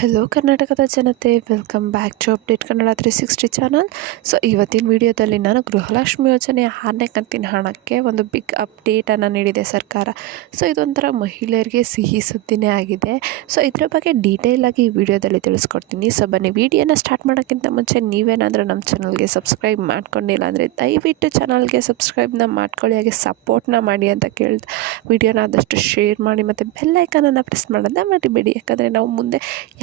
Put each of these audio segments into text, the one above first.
Hello ಕರ್ನಾಟಕದ ಜನತೆ, welcome back to update Kannada 360 channel. So ಇವತ್ತಿನ ವಿಡಿಯೋದಲ್ಲಿ ನಾನು ಗೃಹಲಕ್ಷ್ಮಿ ಯೋಜನೆ 6ನೇ ಕಂತಿನ ಹಣಕ್ಕೆ ಒಂದು ಬಿಗ್ ಅಪ್ಡೇಟನ್ನು ನೀಡಿದೆ ಸರ್ಕಾರ. ಸೊ ಇದೊಂಥರ ಮಹಿಳೆಯರಿಗೆ ಸಿಹಿ ಸುದ್ದಿನೇ ಆಗಿದೆ. ಸೊ ಇದರ ಬಗ್ಗೆ ಡೀಟೇಲ್ ಆಗಿ ಈ ವಿಡಿಯೋದಲ್ಲಿ ತಿಳಿಸ್ಕೊಡ್ತೀನಿ. ಸೊ ಬನ್ನಿ, ವಿಡಿಯೋನ ಸ್ಟಾರ್ಟ್ ಮಾಡೋಕ್ಕಿಂತ ಮುಂಚೆ ನೀವೇನಾದರೂ ನಮ್ಮ ಚಾನಲ್ಗೆ ಸಬ್ಸ್ಕ್ರೈಬ್ ಮಾಡ್ಕೊಂಡಿಲ್ಲ ಅಂದರೆ ದಯವಿಟ್ಟು ಚಾನಲ್ಗೆ ಸಬ್ಸ್ಕ್ರೈಬ್ನ ಮಾಡ್ಕೊಳ್ಳಿ, ಹಾಗೆ ಸಪೋರ್ಟ್ನ ಮಾಡಿ ಅಂತ ವಿಡಿಯೋನ ಆದಷ್ಟು ಶೇರ್ ಮಾಡಿ ಮತ್ತು ಬೆಲ್ಲೈಕನನ್ನು ಪ್ರೆಸ್ ಮಾಡೋದನ್ನ ಮರಿಬೇಡಿ. ಯಾಕಂದರೆ ನಾವು ಮುಂದೆ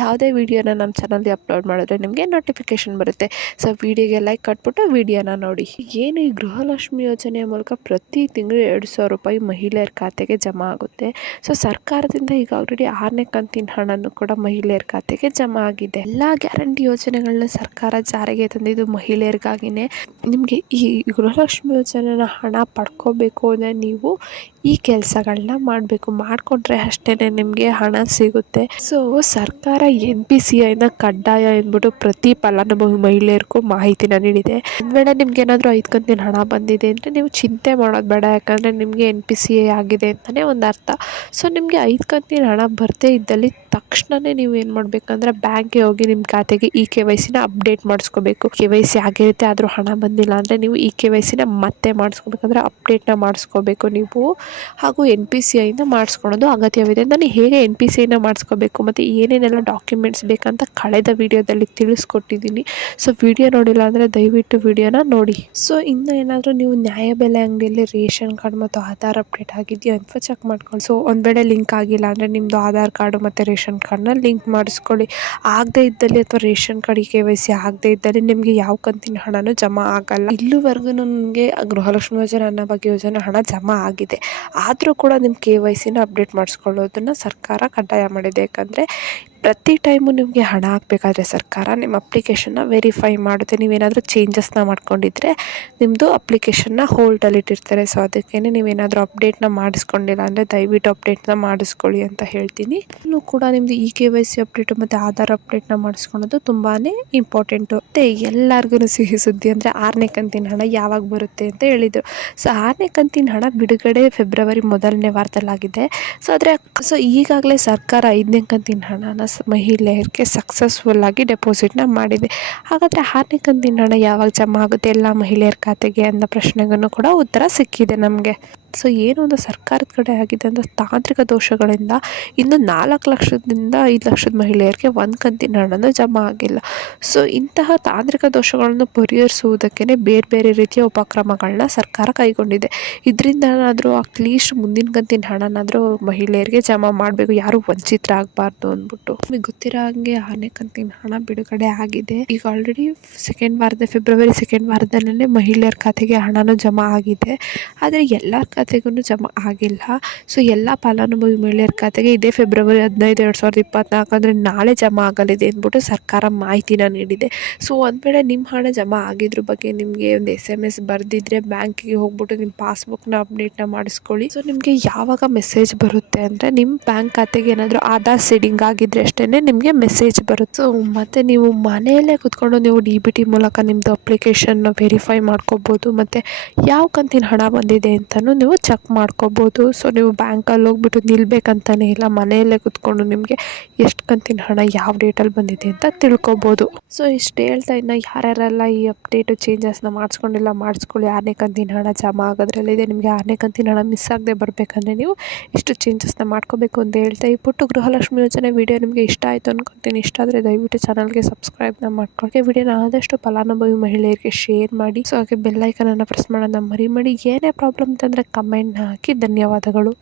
ಯಾವುದೇ ವಿಡಿಯೋನ ನಮ್ಮ ಚಾನಲ್ಗೆ ಅಪ್ಲೋಡ್ ಮಾಡಿದ್ರೆ ನಿಮಗೆ ನೋಟಿಫಿಕೇಷನ್ ಬರುತ್ತೆ. ಸೊ ವಿಡಿಯೋಗೆ ಲೈಕ್ ಕೊಟ್ಬಿಟ್ಟು ವಿಡಿಯೋನ ನೋಡಿ. ಏನು ಈ ಗೃಹಲಕ್ಷ್ಮಿ ಯೋಜನೆಯ ಮೂಲಕ ಪ್ರತಿ ತಿಂಗಳು 2,000 ರೂಪಾಯಿ ಮಹಿಳೆಯರ ಖಾತೆಗೆ ಜಮಾ ಆಗುತ್ತೆ. ಸೊ ಸರ್ಕಾರದಿಂದ ಈಗ ಆಲ್ರೆಡಿ 6ನೇ ಕಂತಿನ ಹಣನೂ ಕೂಡ ಮಹಿಳೆಯರ ಖಾತೆಗೆ ಜಮಾ ಆಗಿದೆ. ಎಲ್ಲ ಗ್ಯಾರಂಟಿ ಯೋಜನೆಗಳನ್ನ ಸರ್ಕಾರ ಜಾರಿಗೆ ತಂದಿದ್ದು ಮಹಿಳೆಯರಿಗಾಗಿನೇ. ನಿಮಗೆ ಈ ಗೃಹಲಕ್ಷ್ಮಿ ಯೋಜನೆಯ ಹಣ ಪಡ್ಕೋಬೇಕು ಅಂದರೆ ನೀವು ಈ ಕೆಲಸಗಳನ್ನ ಮಾಡಬೇಕು. ಮಾಡಿಕೊಂಡ್ರೆ ಅಷ್ಟೇ ನಿಮಗೆ ಹಣ ಸಿಗುತ್ತೆ. ಸೊ ಸರ್ಕಾರ NPCIನ ಕಡ್ಡಾಯ ಎಂದ್ಬಿಟ್ಟು ಪ್ರತಿ ಫಲಾನುಭವಿ ಮಹಿಳೆಯರಿಗೂ ಮಾಹಿತಿನ ನೀಡಿದೆ. ಒಂದು ವೇಳೆ ನಿಮ್ಗೆ ಏನಾದರೂ 5 ಕಂತಿನ ಹಣ ಬಂದಿದೆ ಅಂದರೆ ನೀವು ಚಿಂತೆ ಮಾಡೋದು ಬೇಡ, ಯಾಕಂದರೆ ನಿಮಗೆ NPCI ಆಗಿದೆ ಅಂತಲೇ ಒಂದು ಅರ್ಥ. ಸೊ ನಿಮಗೆ 5 ಕಂತಿನ ಹಣ ಬರದೇ ಇದ್ದಲ್ಲಿ ತಕ್ಷಣವೇ ನೀವು ಏನು ಮಾಡಬೇಕಂದ್ರೆ ಬ್ಯಾಂಕ್ಗೆ ಹೋಗಿ ನಿಮ್ಮ ಖಾತೆಗೆ KYCನ ಅಪ್ಡೇಟ್ ಮಾಡಿಸ್ಕೋಬೇಕು. KYC ಆಗಿರುತ್ತೆ, ಆದರೂ ಹಣ ಬಂದಿಲ್ಲ ಅಂದರೆ ನೀವು KYCನ ಮತ್ತೆ ಮಾಡಿಸ್ಕೋಬೇಕಂದ್ರೆ ಅಪ್ಡೇಟ್ನ ಮಾಡಿಸ್ಕೋಬೇಕು ನೀವು. ಹಾಗೂ NPCIನ ಮಾಡಿಸ್ಕೊಳ್ಳೋದು ಅಗತ್ಯವಿದೆ. ನಾನು ಹೇಗೆ NPCIನ ಮಾಡಿಸ್ಕೋಬೇಕು ಮತ್ತು ಏನೇನೆಲ್ಲ ಡಾಕ್ಯುಮೆಂಟ್ಸ್ ಬೇಕಂತ ಕಳೆದ ವಿಡಿಯೋದಲ್ಲಿ ತಿಳಿಸ್ಕೊಟ್ಟಿದ್ದೀನಿ. ಸೊ ವಿಡಿಯೋ ನೋಡಿಲ್ಲ ಅಂದರೆ ದಯವಿಟ್ಟು ವಿಡಿಯೋನ ನೋಡಿ. ಸೊ ಇನ್ನು ಏನಾದರೂ ನೀವು ನ್ಯಾಯಬೆಲೆ ಅಂಗಡಿಯಲ್ಲಿ ರೇಷನ್ ಕಾರ್ಡ್ ಮತ್ತು ಆಧಾರ್ ಅಪ್ಡೇಟ್ ಆಗಿದೆಯಾ ಅಂತ ಚೆಕ್ ಮಾಡ್ಕೊಳ್ಳಿ. ಸೊ ಒಂದು ವೇಳೆ ಲಿಂಕ್ ಆಗಿಲ್ಲ ಅಂದರೆ ನಿಮ್ಮದು ಆಧಾರ್ ಕಾರ್ಡು ಮತ್ತು ರೇಷನ್ ಕಾರ್ಡ್ನ ಲಿಂಕ್ ಮಾಡಿಸ್ಕೊಳ್ಳಿ. ಆಗದೇ ಇದ್ದಲ್ಲಿ ಅಥವಾ ರೇಷನ್ ಕಾರ್ಡ್ KYC ಆಗದೇ ಇದ್ದಲ್ಲಿ ನಿಮಗೆ ಯಾವ ಕಂತಿನ ಹಣನೂ ಜಮಾ ಆಗಲ್ಲ. ಇಲ್ಲಿವರೆಗೂ ನಿಮಗೆ ಗೃಹಲಕ್ಷ್ಮಿ ಯೋಜನೆ, ಅನ್ನಭಾಗ್ಯ ಯೋಜನೆ ಹಣ ಜಮಾ ಆಗಿದೆ. ಆದರೂ ಕೂಡ ನಿಮ್ಮ KYCನ ಅಪ್ಡೇಟ್ ಮಾಡಿಸ್ಕೊಳ್ಳೋದನ್ನು ಸರ್ಕಾರ ಕಡ್ಡಾಯ ಮಾಡಿದೆ. ಯಾಕಂದರೆ ಪ್ರತಿ ಟೈಮು ನಿಮಗೆ ಹಣ ಹಾಕಬೇಕಾದ್ರೆ ಸರ್ಕಾರ ನಿಮ್ಮ ಅಪ್ಲಿಕೇಶನ್ನ ವೆರಿಫೈ ಮಾಡುತ್ತೆ. ನೀವೇನಾದರೂ ಚೇಂಜಸ್ನ ಮಾಡ್ಕೊಂಡಿದ್ರೆ ನಿಮ್ಮದು ಅಪ್ಲಿಕೇಶನ್ನ ಹೋಲ್ಡಲ್ಲಿ ಇಟ್ಟಿರ್ತಾರೆ. ಸೊ ಅದಕ್ಕೇ ನೀವೇನಾದರೂ ಅಪ್ಡೇಟ್ನ ಮಾಡಿಸ್ಕೊಂಡಿಲ್ಲ ಅಂದರೆ ದಯವಿಟ್ಟು ಅಪ್ಡೇಟ್ನ ಮಾಡಿಸ್ಕೊಳ್ಳಿ ಅಂತ ಹೇಳ್ತೀನಿ. ಇನ್ನು ಕೂಡ ನಿಮ್ಮದು KYC ಅಪ್ಡೇಟು ಮತ್ತು ಆಧಾರ್ ಅಪ್ಡೇಟ್ನ ಮಾಡಿಸ್ಕೊಳ್ಳೋದು ತುಂಬಾ ಇಂಪಾರ್ಟೆಂಟು. ಮತ್ತು ಎಲ್ಲರಿಗೂ ಸಿಹಿ ಸುದ್ದಿ ಅಂದರೆ 6ನೇ ಕಂತಿನ ಹಣ ಯಾವಾಗ ಬರುತ್ತೆ ಅಂತ ಹೇಳಿದರು. ಸೊ 6ನೇ ಕಂತಿನ ಹಣ ಬಿಡುಗಡೆ ಫೆಬ್ರವರಿ ಮೊದಲನೇ ವಾರದಲ್ಲಾಗಿದೆ. ಸೊ ಈಗಾಗಲೇ ಸರ್ಕಾರ 5ನೇ ಕಂತಿನ ಹಣನ ಮಹಿಳೆಯರಿಗೆ ಸಕ್ಸಸ್ಫುಲ್ ಆಗಿ ಡೆಪಾಸಿಟ್ನ ಮಾಡಿದೆ. ಹಾಗಾದರೆ 6ನೇ ಕಂತಿನ ಹಣ ಯಾವಾಗ ಜಮಾ ಆಗುತ್ತೆ ಎಲ್ಲ ಮಹಿಳೆಯರ ಖಾತೆಗೆ ಅನ್ನೋ ಪ್ರಶ್ನೆಗೂ ಕೂಡ ಉತ್ತರ ಸಿಕ್ಕಿದೆ ನಮಗೆ. ಸೊ ಏನು ಒಂದು ಸರ್ಕಾರದ ಕಡೆ ಆಗಿದೆ ಅಂದರೆ ತಾಂತ್ರಿಕ ದೋಷಗಳಿಂದ ಇನ್ನು 4 ಲಕ್ಷದಿಂದ 5 ಲಕ್ಷದ ಮಹಿಳೆಯರಿಗೆ 1 ಕಂತಿನ ಹಣನೂ ಜಮಾ ಆಗಿಲ್ಲ. ಸೊ ಇಂತಹ ತಾಂತ್ರಿಕ ದೋಷಗಳನ್ನು ಪರಿಹರಿಸುವುದಕ್ಕೆ ಬೇರೆ ಬೇರೆ ರೀತಿಯ ಉಪಕ್ರಮಗಳನ್ನ ಸರ್ಕಾರ ಕೈಗೊಂಡಿದೆ. ಇದರಿಂದನಾದರೂ ಅಟ್ಲೀಸ್ಟ್ ಮುಂದಿನ ಕಂತಿನ ಹಣನಾದರೂ ಮಹಿಳೆಯರಿಗೆ ಜಮಾ ಮಾಡಬೇಕು, ಯಾರು ವಂಚಿತರಾಗಬಾರ್ದು ಅಂದ್ಬಿಟ್ಟು. ನಿಮಗೆ ಗೊತ್ತಿರೋ ಹಾಗೆ 6ನೇ ಕಂತಿನ ಹಣ ಬಿಡುಗಡೆ ಆಗಿದೆ. ಈಗ ಆಲ್ರೆಡಿ ಫೆಬ್ರವರಿ ಸೆಕೆಂಡ್ ವಾರದಲ್ಲೇ ಮಹಿಳೆಯರ ಖಾತೆಗೆ ಹಣನೂ ಜಮಾ ಆಗಿದೆ. ಆದರೆ ಎಲ್ಲರ ಖಾತೆಗೂ ಜಮಾ ಆಗಿಲ್ಲ. ಸೊ ಎಲ್ಲ ಫಲಾನುಭವಿ ಮಹಿಳೆಯರ ಖಾತೆಗೆ ಇದೇ ಫೆಬ್ರವರಿ 15, 2024 ಅಂದರೆ ನಾಳೆ ಜಮಾ ಆಗಲಿದೆ ಅಂದ್ಬಿಟ್ಟು ಸರ್ಕಾರ ಮಾಹಿತಿನ ನೀಡಿದೆ. ಸೊ ಒಂದು ವೇಳೆ ನಿಮ್ಮ ಹಣ ಜಮಾ ಆಗಿದ್ರ ಬಗ್ಗೆ ನಿಮಗೆ ಒಂದು SMS ಬರೆದಿದ್ರೆ ಬ್ಯಾಂಕಿಗೆ ಹೋಗ್ಬಿಟ್ಟು ನಿಮ್ಮ ಪಾಸ್ಬುಕ್ನ ಅಪ್ಡೇಟ್ನ ಮಾಡಿಸ್ಕೊಳ್ಳಿ. ಸೊ ನಿಮಗೆ ಯಾವಾಗ ಮೆಸೇಜ್ ಬರುತ್ತೆ ಅಂದರೆ ನಿಮ್ಮ ಬ್ಯಾಂಕ್ ಖಾತೆಗೆ ಏನಾದರೂ ಆಧಾರ್ ಸೀಡಿಂಗ್ ಆಗಿದ್ರೆ ಅಷ್ಟೇ ನಿಮಗೆ ಮೆಸೇಜ್ ಬರುತ್ತೆ. ಸೊ ಮತ್ತು ನೀವು ಮನೆಯಲ್ಲೇ ಕೂತ್ಕೊಂಡು ನೀವು DBT ಮೂಲಕ ನಿಮ್ಮದು ಅಪ್ಲಿಕೇಶನ್ನ ವೆರಿಫೈ ಮಾಡ್ಕೋಬೋದು ಮತ್ತು ಯಾವ ಕಂತಿನ ಹಣ ಬಂದಿದೆ ಅಂತಲೂ ನೀವು ಚೆಕ್ ಮಾಡ್ಕೋಬೋದು. ಸೊ ನೀವು ಬ್ಯಾಂಕಲ್ಲಿ ಹೋಗ್ಬಿಟ್ಟು ನಿಲ್ಬೇಕಂತಾನೆ ಇಲ್ಲ, ಮನೆಯಲ್ಲೇ ಕೂತ್ಕೊಂಡು ನಿಮಗೆ ಎಷ್ಟು ಕಂತಿನ ಹಣ ಯಾವ ಡೇಟಲ್ಲಿ ಬಂದಿದೆ ಅಂತ ತಿಳ್ಕೊಬೋದು. ಸೊ ಇಷ್ಟು ಹೇಳ್ತಾ ಇನ್ನು ಯಾರ್ಯಾರೆಲ್ಲ ಈ ಅಪ್ಡೇಟು ಚೇಂಜಸ್ನ ಮಾಡಿಸ್ಕೊಂಡಿಲ್ಲ ಮಾಡಿಸ್ಕೊಳ್ಳಿ. 6ನೇ ಕಂತಿನ ಹಣ ಜಮಾ ಆಗೋದ್ರಲ್ಲಿದೆ. ನಿಮಗೆ 6ನೇ ಕಂತಿನ ಹಣ ಮಿಸ್ ಆಗದೆ ಬರಬೇಕಂದ್ರೆ ನೀವು ಇಷ್ಟು ಚೇಂಜಸ್ನ ಮಾಡ್ಕೋಬೇಕು ಅಂತ ಹೇಳ್ತಾ ಈ ಪುಟ್ಟು ಗೃಹಲಕ್ಷ್ಮಿ ಯೋಜನೆ ವಿಡಿಯೋ ನಿಮಗೆ ಇಷ್ಟ ಆಯಿತು ಅಂದ್ಕೊತೀನಿ. ಇಷ್ಟ ಆದರೆ ದಯವಿಟ್ಟು ಚಾನಲ್ಗೆ ಸಬ್ಸ್ಕ್ರೈಬ್ನ ಮಾಡ್ಕೊಳ್ಳಿ. ವಿಡಿಯೋನ ಆದಷ್ಟು ಫಲಾನುಭವಿ ಮಹಿಳೆಯರಿಗೆ ಶೇರ್ ಮಾಡಿ. ಸೊ ಹಾಗೆ ಬೆಲ್ಲೈಕನನ್ನು ಪ್ರೆಸ್ ಮಾಡೋದನ್ನ ಮರಿಬೇಡಿ. ಏನೇ ಪ್ರಾಬ್ಲಮ್ ಅಂತಂದರೆ ಕಮೆಂಟ್ನ ಹಾಕಿ. ಧನ್ಯವಾದಗಳು.